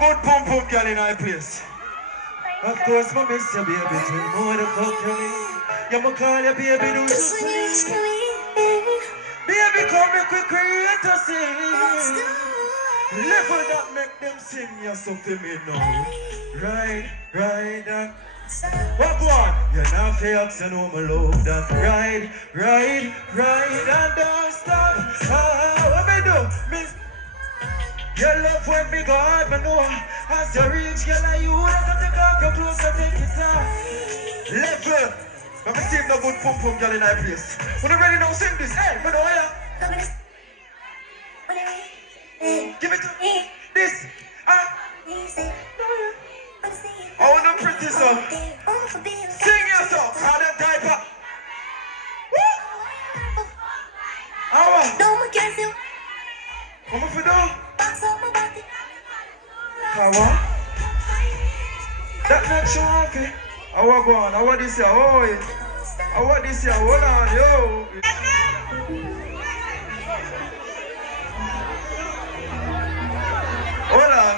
good pump pump girl in our place. Of course, my miss you, baby. Tell me what the fuck you mean. You ma call your baby, do you see? Baby, come make we create a scene. Level that make them sing you something me now. Ride and what one? You're not fair, you know my love that. Ride and don't stop. What me do? Miss your love when me go hard, me know. As you reach, girl, and you wanna take off your clothes and take it off. Level. Let me sing the good pum pum girl in our place. When you ready now, sing this. Hey, me know ya. Give it to me. This. I want them pretty song. Sing your song. How them type up. Woo! How? Come on for do. How? That makes you happy. How I go on? How what this here? Oh, how what this here? Hold on, yo. Hold on.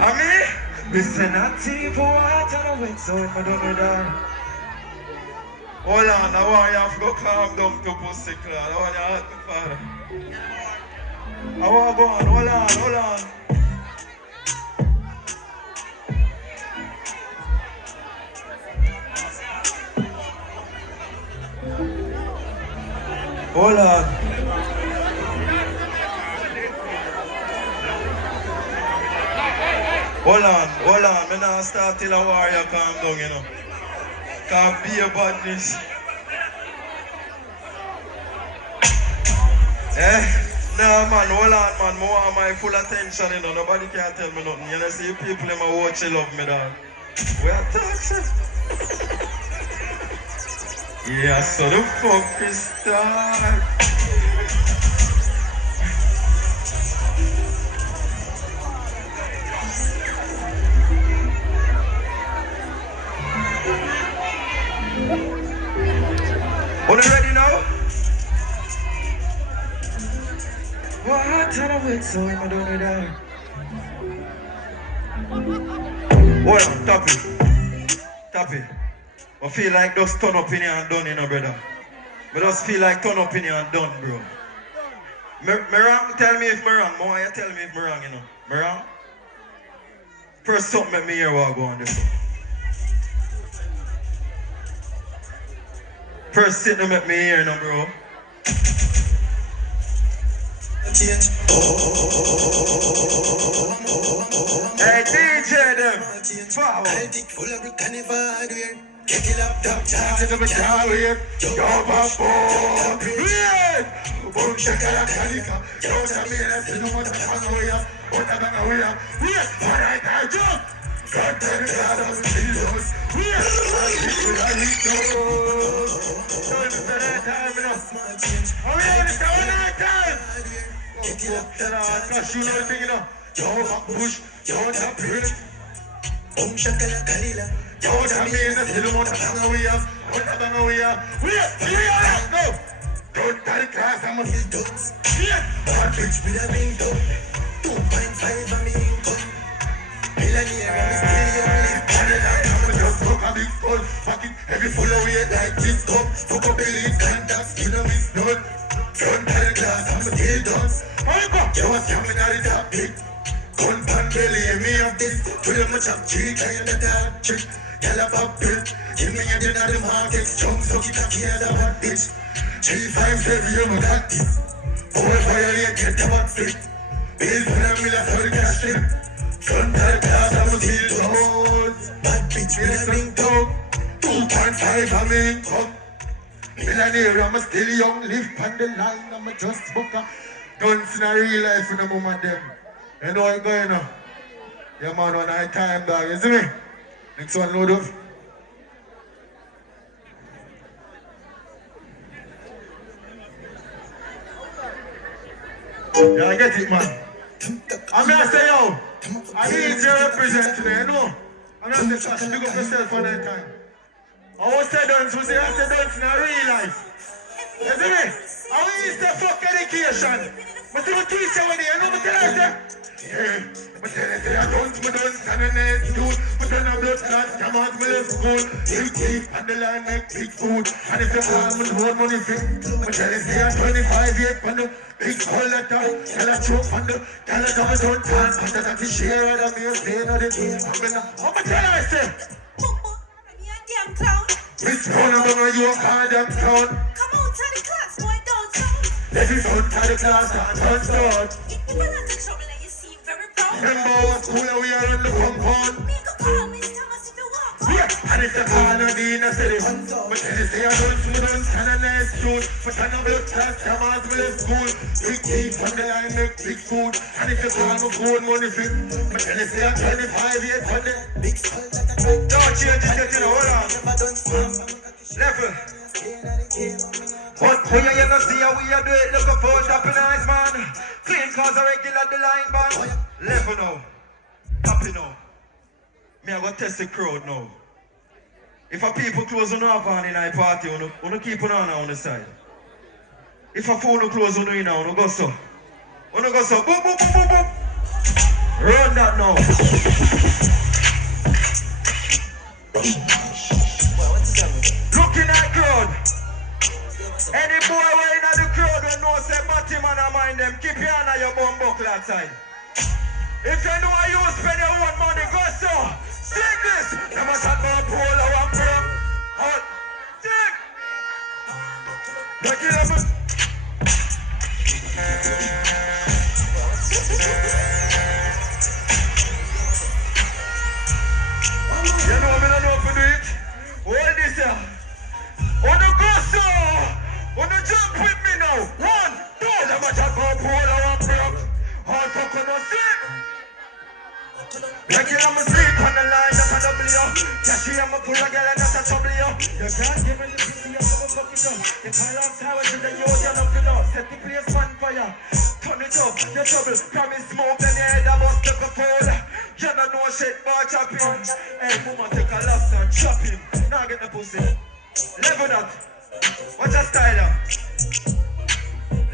I mean, listen, I see for water and wet, so if I don't know that. Hold on, I want you to go calm down to pussy cloud. I want you to father. I want to go on, hold on. Hold on. Hold on. Me not start till a warrior calm down, you know. Can't be a badness. Nah, man, hold on, man. I want my full attention, you know. Nobody can tell me nothing. You know, see people in my watch, you love me, dog. We are talking. Yeah, so the fuck is that? Are you ready now? What time of it? So I'm doing that. Hold on, tap it. I feel like just turn up in here and done, you know, brother. I just feel like turn up in here and done, bro. Me wrong? Tell me if me wrong. More you tell me if me wrong, you know. Me wrong? First something make me hear what I go on this. First sit make me hear, no, bro. Hey, DJ them. Wow. Get it up, top, charge it up, charge it. Yo, papo. Weird. Boom, shakara, kalika. Yo, Samira, you know what I'm talking about. What I'm talking about. Weird. All right, I jump. God, tell me that I'm still lost. Weird. I need to go. Don't spend that time enough. Oh, yeah, it's all that time. Get it up, cause you know the thing, you know. Yo, push. Yo, tap it. Boom, shakara, kalila. Yo, Samira, you know what I'm talking about. What I'm talking about. Weird. Go. Don't carry class, I'm a hit dogs. Yeah. One bitch with a ring dog. 2.5 on me income. Millionaire, I'm still young, live Canada. I'm just fuck a big skull. Fuck it, every full of weight like this cup. Fuck up belly, contacts, skin on his nut. Front carry class, I'm still dogs. Yo, what's coming out of that big? Gun pan belly, me have this. To them much of cheek, I am the dark chick. Yalla pop pill. Give me a dinner, them hard X chunks. So keep a key of that bitch. 357, you know that this. Violate, get the back flip. Bills for a million for the cash flip. Front of the class, I'm still dogs. Bad bitch with a ring dog. 2.5 I'm income. Millionaire, I'm still young. Live on the line, I'm just booker. Guns in a real life in a moment them. You know what going on? Yeah man, on high time dog, you see me? Next one load up. Yeah, I get it, man. I'm gonna say, yo, I need you to represent today, you know? I'm gonna say, Sash, pick up yourself for that time. I was say dance, we say I say dance in a real life. You see me? I will use the fuck education. But you teach you when you know what I say? Yeah, but tell you say I don't stand in the stool. But then I'm blood clot, come out with a school. Big teeth on the line, make big food. And if you call me, more money fit. But tell you say I'm 25 years from the big hole letter. Tell a choke on the, tell a double don't turn. And that the share of me, say no the thing. I'm gonna tell her, I say. Damn clown. Which one of them are you a goddamn clown? Come on, tell the class, boy, don't sound. Let it run to the class and turn start. If you are not in trouble and you seem very proud. Remember what school we are on the compound? Me go call Miss Thomas if you walk. Yeah, and if the corner Dean I said it. But tell you say I don't stand a nice shoot. But I know blood class, come out with a school. Big teeth on the line, make big food. And if you call me phone money fit. But tell you say I'm 25 years from the big skull that I can't. Don't change it, you know, hold on. Level. What we are gonna see how we are do it, look up for dropping eyes, man. Clean cars are regular, the line band. Level now. Happy now. Me I go test the crowd now. If a people close on half on in a party, you keep on the side. If a phone close on you now, you go so. You go so. Boop, boop, boop, boop, boop. Run that now. Looking at crowd. Any boy way in the crowd will know say Matty man a mind them. Keep your hand on your bum buckle outside. If you know you spend your own money, go so. Sing this. Never shot about polo and pro. Hold. Sing. Look at them. You know me don't know if you do it. Hold this here. On the go so. On the jump with me now. 1, 2. Never shot about polo and pro. All fuck on the sing. Like you I'm sleep on the line, that's a W. Cashy, I'm a pull a girl and that's a trouble, yo. You can't give me the city, I'm gonna fuck it up. You can't love tower to the youth, you're nothing up. Set the place on fire. Turn it up, your trouble. Promise smoke, then your head, I must take a fall. You don't know shit, bar chopping. Hey, woman, take a lobster and chop him. Now get the pussy. Level that. What's your style,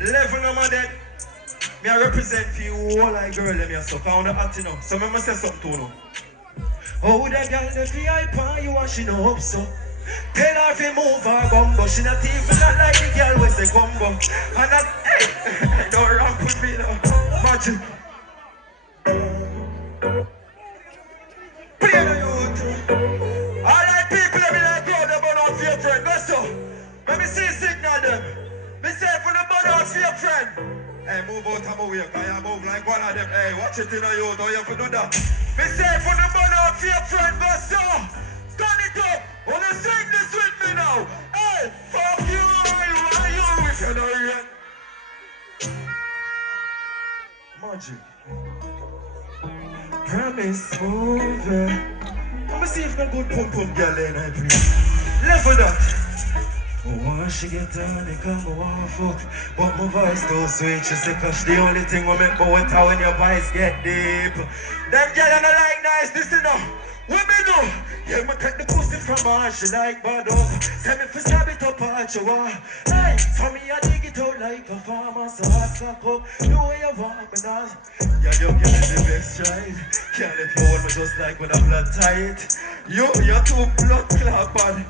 Level no man dead. Me I represent for you all like girl them yourself. I want to act you know. So me must say something to you. Oh, that girl the VIP on you and she no hope so. Tell her if you move her bumbo. She not even not like the girl with the combo. And that, hey, don't ramp with me now. Magic. Play the youth. All right people let me like crowd they burn out for your friend. Go so. Let me see signal them. Me say for the burn out for your friend. Hey, move out of my way, cause you move like one of them. Hey, watch it in the youth, how you have to do that. Me say for the burn out for your friend, go so. Turn it up, wanna sing this with me now. Hey, fuck you, are you if you know yet? Magic. Promise moving. Let me see if my good pum pum girl in I please. Level that. Once she get down, they come and fuck. But my voice too sweet, she say cause the only thing will make me water when your voice get deep. Them girl don't like nice, this you know. What me do? Yeah, me take the pussy from her, she like bad up. Send me for stab it up at your wall. Hey, for me I dig it out like a farmer, so I suck up. The way you want me now. Yeah, you give me the best ride. Can't let you hold me just like when I'm blood tight. You're too blood clot bad.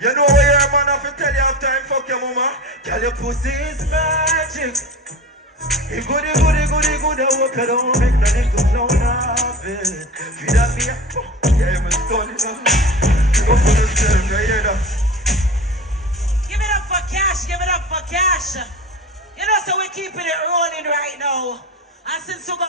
You know where your man have to tell you after him fuck your mama? Tell your pussy is magic. If goody, I hope you don't make no little clown of it. Feel that be a yeah, I'm stunning up. Go for yourself, you hear that? Give it up for cash, give it up for cash. You know, so we're keeping it rolling right now. And since we got